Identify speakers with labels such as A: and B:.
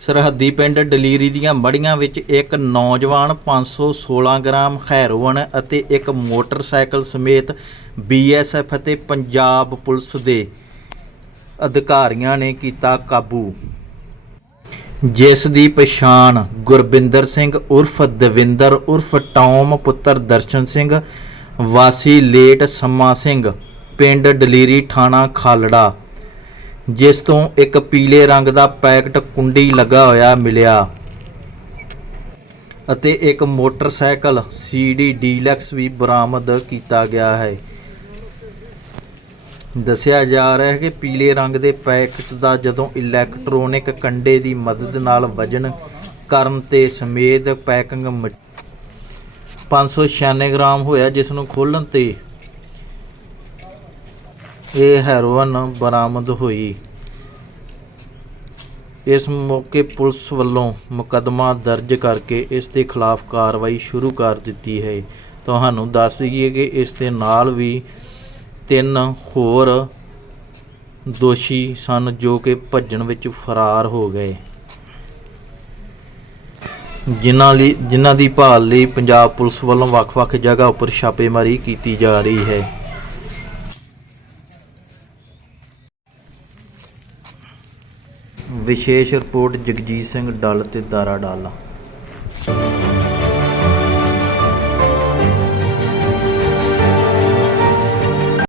A: ਸਰਹੱਦੀ ਪਿੰਡ ਡਲੀਰੀ ਦੀਆਂ ਮੜੀਆਂ ਵਿੱਚ ਇੱਕ ਨੌਜਵਾਨ 516 ਗ੍ਰਾਮ ਹੈਰੋਇਨ ਅਤੇ ਇੱਕ ਮੋਟਰਸਾਈਕਲ ਸਮੇਤ ਬੀਐਸਐਫ ਅਤੇ ਪੰਜਾਬ ਪੁਲਿਸ ਦੇ ਅਧਿਕਾਰੀਆਂ ਨੇ ਕੀਤਾ ਕਾਬੂ। ਜਿਸ ਦੀ ਪਛਾਣ ਗੁਰਬਿੰਦਰ ਸਿੰਘ ਉਰਫ ਦਵਿੰਦਰ ਉਰਫ ਟੌਮ ਪੁੱਤਰ ਦਰਸ਼ਨ ਸਿੰਘ, ਵਾਸੀ ਲੇਟ ਸਮਾ ਸਿੰਘ, ਪਿੰਡ ਡਲੀਰੀ ਥਾਣਾ ਖਾਲੜਾ ਜਿਸ ਤੋਂ ਇੱਕ ਪੀਲੇ ਰੰਗ ਦਾ ਪੈਕਟ ਕੁੰਡੀ ਲੱਗਾ ਹੋਇਆ ਮਿਲਿਆ ਅਤੇ ਇੱਕ ਮੋਟਰਸਾਈਕਲ ਸੀਡੀ ਡੀਲਕਸ ਵੀ ਬਰਾਮਦ ਕੀਤਾ ਗਿਆ ਹੈ। ਦੱਸਿਆ ਜਾ ਰਿਹਾ ਹੈ ਕਿ ਪੀਲੇ ਰੰਗ ਦੇ ਪੈਕਟ ਦਾ ਜਦੋਂ ਇਲੈਕਟ੍ਰੋਨਿਕ ਕੰਡੇ ਦੀ ਮਦਦ ਨਾਲ ਵਜਨ ਕਰਨ ਤੇ ਸਮੇਤ ਪੈਕਿੰਗ ਮ- 596 ਗ੍ਰਾਮ ਹੋਇਆ, ਜਿਸ ਨੂੰ ਖੋਲ੍ਹਣ ਤੇ ਇਹ ਹੈਰੋਇਨ ਬਰਾਮਦ ਹੋਈ। ਇਸ ਮੌਕੇ ਪੁਲਿਸ ਵੱਲੋਂ ਮੁਕੱਦਮਾ ਦਰਜ ਕਰਕੇ ਇਸ ਦੇ ਖਿਲਾਫ ਕਾਰਵਾਈ ਸ਼ੁਰੂ ਕਰ ਦਿੱਤੀ ਹੈ। ਤੁਹਾਨੂੰ ਦੱਸ ਦਈਏ ਕਿ ਇਸ ਦੇ ਨਾਲ ਵੀ ਤਿੰਨ ਹੋਰ ਦੋਸ਼ੀ ਸਨ ਜੋ ਕਿ ਭੱਜਣ ਵਿੱਚ ਫਰਾਰ ਹੋ ਗਏ। ਜਿਨ੍ਹਾਂ ਲਈ ਜਿਨ੍ਹਾਂ ਦੀ ਭਾਲ ਲਈ ਪੰਜਾਬ ਪੁਲਿਸ ਵੱਲੋਂ ਵੱਖ-ਵੱਖ ਜਗ੍ਹਾ ਉੱਪਰ ਛਾਪੇਮਾਰੀ ਕੀਤੀ ਜਾ ਰਹੀ ਹੈ। ਵਿਸ਼ੇਸ਼ ਰਿਪੋਰਟ ਜਗਜੀਤ ਸਿੰਘ ਡੱਲ ਤੇ ਦਾਰਾ ਡਾਲਾ।